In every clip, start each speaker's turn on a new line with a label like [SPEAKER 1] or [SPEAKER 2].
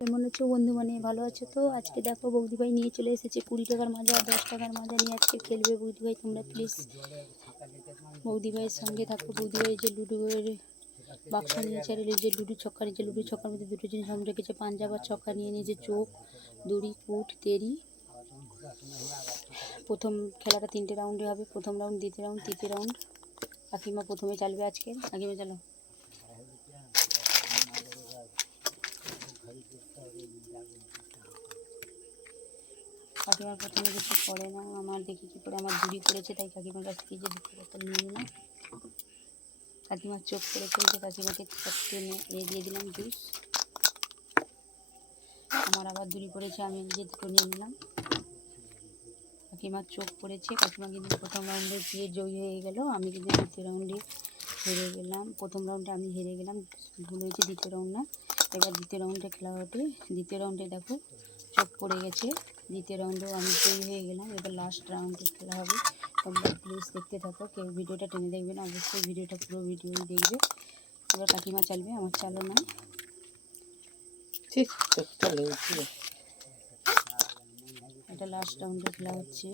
[SPEAKER 1] কেমন হচ্ছে বন্ধু? মানে ভালো আছো তো? আজকে দেখো বৌদিভাই নিয়ে চলে এসেছে কুড়ি টাকার মাজা আর দশ টাকার মাজা নিয়ে আজকে খেলবে বৌদিভাই, তোমরা প্লিজ বৌদিভাইয়ের সঙ্গে থাকো। বৌদিভাই যে লুডোর বাক্স নিয়েছে, আর যে লুডো ছক্কার যে লুডো ছক্কার মধ্যে দুটো জিনিস আমি রেখেছে, পাঞ্জাব আর ছক্কা নিয়ে নিয়েছে, চোখ, দড়ি কুট তেরি। প্রথম খেলাটা তিনটে রাউন্ডে হবে। প্রথম রাউন্ড দ্বিতীয় রাউন্ড তৃতীয় রাউন্ড কাকিমা প্রথমে চালবে আজকে। কাকিমা, চালো। কাকিমার প্রথমে কিছু পড়ে না, আমার দেখি কি করে আমার দূরি করেছে, তাই কাকিমার কাছ থেকে যে বোতল নিয়ে নিলাম। কাকিমার চোখ করেছে যে কাকিমাকে এ দিয়ে দিলাম জুস। আমার আবার দূরি পড়েছে আমি যে দুটো নিয়ে নিলাম। কাকিমার চোখ পড়েছে, কাকিমা কিন্তু প্রথম রাউন্ডে গিয়ে জয়ী হয়ে গেল, আমি কিন্তু দ্বিতীয় রাউন্ডে হেরে গেলাম। প্রথম রাউন্ডে আমি হেরে গেলাম, ভুল হয়েছে দ্বিতীয় রাউন্ড না। এবার দ্বিতীয় রাউন্ডে খেলা হবে দ্বিতীয় রাউন্ডে দেখো চোখ পড়ে গেছে। দ্বিতীয় রাউন্ডেও আমি জয়ী হয়ে গেলাম এবার লাস্ট রাউন্ডে খেলা হবে। তোমরা প্লিজ দেখতে থাকো। কেউ ভিডিওটা টেনে দেখবে না অবশ্যই ভিডিওটা পুরো ভিডিওই দেখবে। এবার কাকিমা চালবে আমার চালো না
[SPEAKER 2] ঠিক
[SPEAKER 1] এটা লাস্ট রাউন্ডে খেলা হচ্ছে।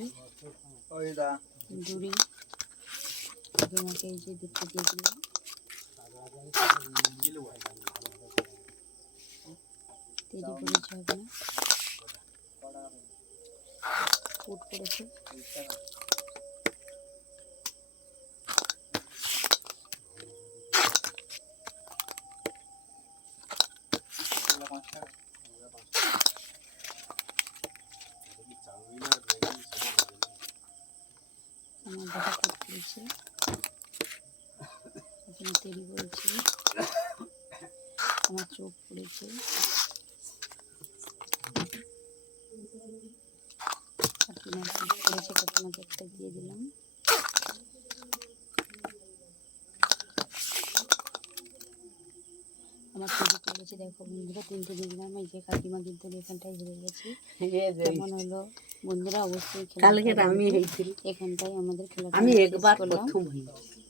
[SPEAKER 1] দূরি। কাকিমাকে এই যে দুটো দিয়ে দিলাম। তেরি পড়েছে হবে না। এখানে তেরি পড়েছে আমার চোখ পড়েছে। করেছে দিয়ে দিলাম আমার তেরি করেছি দেখো বন্ধুরা তিনটে দিলাম এই যে কাকিমা কিন্তু এখানটায় হেরে গেছে কেমন হলো বন্ধুরা অবশ্যই
[SPEAKER 2] কালকে আমি।
[SPEAKER 1] এখানটায় আমাদের খেলা
[SPEAKER 2] আমি একবার প্রথম হয়েছি